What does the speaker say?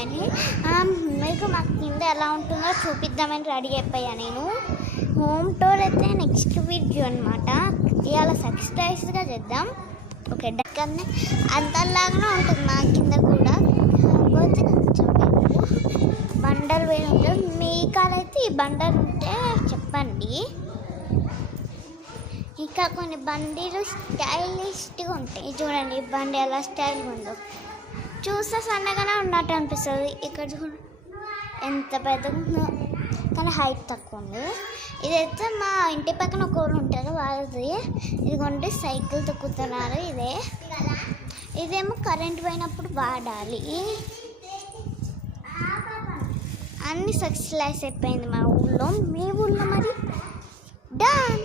చూపిద్దామని మీకు మా కింద ఎలా ఉంటుందో చూపిద్దామని రెడీ అయిపోయా నేను. హోమ్ టూర్ అయితే నెక్స్ట్ వీడియో అనమాట. ఇవాళ సబ్స్క్రైబ్గా చేద్దాం. ఓకే, కానీ అంతలాగానే ఉంటుంది మా కింద కూడా. కాకపోతే కొంచెం బండలు వేడి ఉంటుంది. మీ కాలైతే ఈ బండలు ఉంటే చెప్పండి. ఇంకా కొన్ని బండిలు స్టైలిష్గా ఉంటాయి. చూడండి ఈ బండి ఎలా స్టైల్గా ఉందో. చూస్తే సన్నగానే ఉన్నట్టు అనిపిస్తుంది. ఇక్కడ చూడండి ఎంత పెద్దగా ఉందో, కానీ హైట్ తక్కువ ఉంది. ఇదైతే మా ఇంటి పక్కన ఒకరు ఉంటారు వాళ్ళది. ఇదిగోండి సైకిల్ తొక్కుతున్నారు. ఇదేమో కరెంట్ పోయినప్పుడు వాడాలి. అన్ని సక్సెస్ అయిపోయింది మా ఊళ్ళో. మీ ఊళ్ళో మరి డన్.